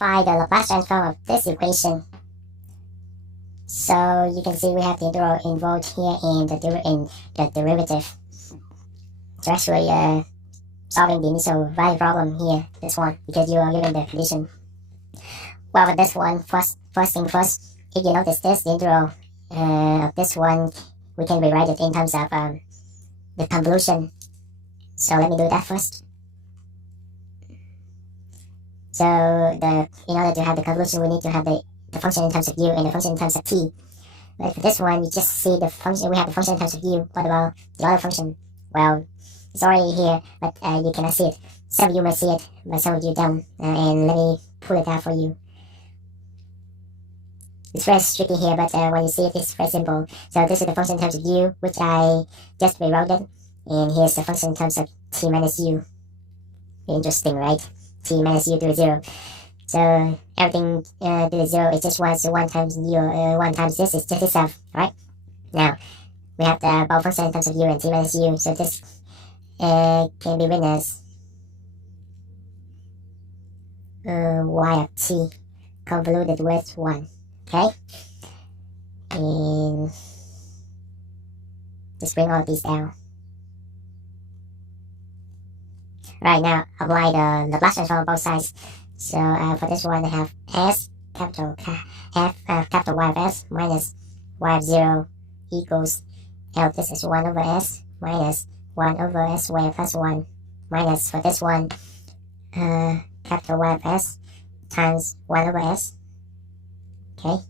find the Laplace transform of this equation. So you can see we have the integral involved here in the derivative. So actually solving the initial value problem here, this one, because you are given the condition. Well, with this one, first thing first, if you notice this, the integral of this one, we can rewrite it in terms of the convolution. So let me do that first. So in order to have the convolution, we need to have the function in terms of u and the function in terms of t. But for this one, you just see the function. We have the function in terms of u. What about the other function? Well, it's already here, but you cannot see it. Some of you may see it, but some of you don't. And let me pull it out for you. It's very tricky here, but when you see it, it's very simple. So this is the function in terms of u, which I just rewrote it. And here's the function in terms of t minus u. Interesting, right? T minus u to the 0. So everything to the 0 is just 1, so 1 times u, 1 times this is just itself, right? Now, we have the both function in terms of u and t minus u, so this can be written as y of t convoluted with 1, okay? And just bring all of these down. Right, now apply the Laplace transform on both sides. So for this one, I have s capital capital Y of s minus y of 0 equals L. This is 1 over s minus 1 over s y plus 1 minus, for this one, capital Y of s times 1 over s. Okay,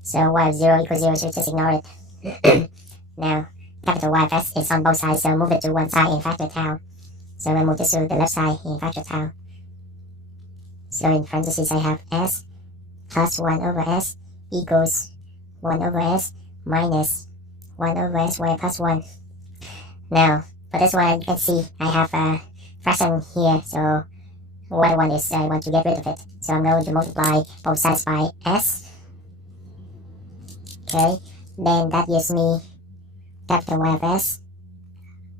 so y of 0 equals 0, so just ignore it. Now, capital Y of s is on both sides, so move it to one side and factor tau. So we move this to the left side and factor tau. So in parentheses I have s plus 1 over s equals 1 over s minus 1 over s y plus 1. Now, for this one, you can see I have a fraction here, so what I want is I want to get rid of it. So I'm going to multiply both sides by s. Okay, then that gives me capital Y of s,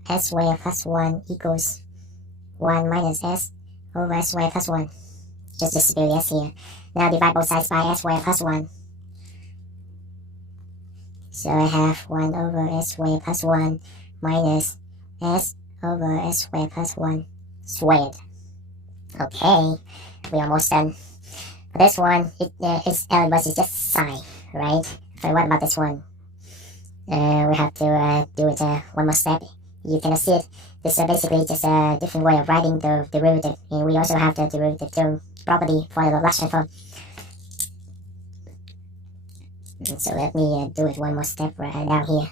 s y plus 1 equals 1 minus s over s y plus 1. Just distribute s here. Now divide both sides by s y plus 1. So I have 1 over s y plus 1 minus s over s y plus 1 squared. Okay, we're almost done. For this one, its element is just psi, right? So what about this one? We have to do it one more step. You cannot see it. This is basically just a different way of writing the derivative, and we also have the derivative term property for the Laplace transform. So let me do it one more step right down here.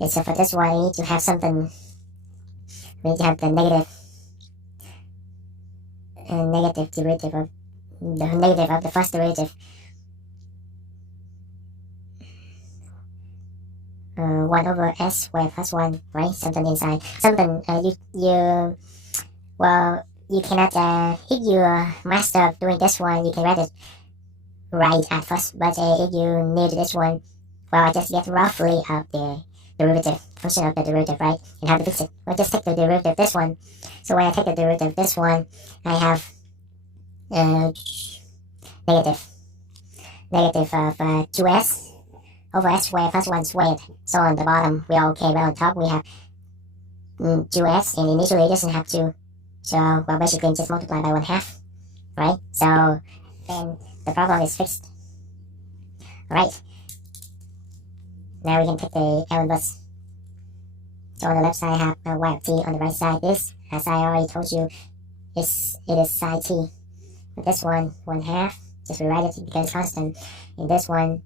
Okay, so for this one, we need to have something. We need to have the negative derivative of the negative of the first derivative. 1 over s squared plus 1, right? Something inside. Something well, you cannot, if you master of doing this one, you can write it right at first. But if you need this one, well, I just get roughly of the derivative, function of the derivative, right? And how to fix it. Well, just take the derivative of this one. So when I take the derivative of this one, I have negative of 2s over s squared plus 1 squared. So on the bottom, we are okay, but on top we have 2s, and initially it doesn't have 2. So, well, basically just multiply by 1/2, right? So then the problem is fixed. Alright. Now we can take the inverse. So on the left side I have y of t, on the right side this, as I already told you, it is psi t. But this one, 1/2, just rewrite it because it's constant. And this one,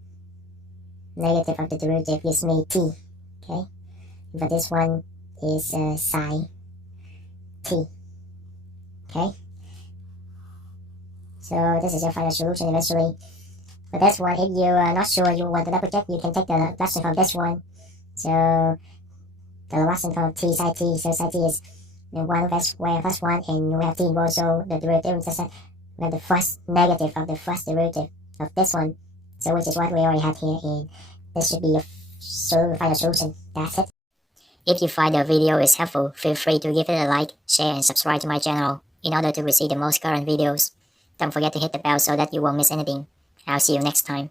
negative of the derivative gives me t, okay? But this one is psi t, okay? So this is your final solution eventually. For this one, if you are not sure you want the double check, you can take the Laplace from this one. So the Laplace from t psi t, so psi t is 1 over s squared plus 1, and we have t involved, so the derivative is just we have the first negative of the first derivative of this one. So which is what we already have here, and this should be your final solution. That's it. If you find the video is helpful, feel free to give it a like, share, and subscribe to my channel in order to receive the most current videos. Don't forget to hit the bell so that you won't miss anything. I'll see you next time.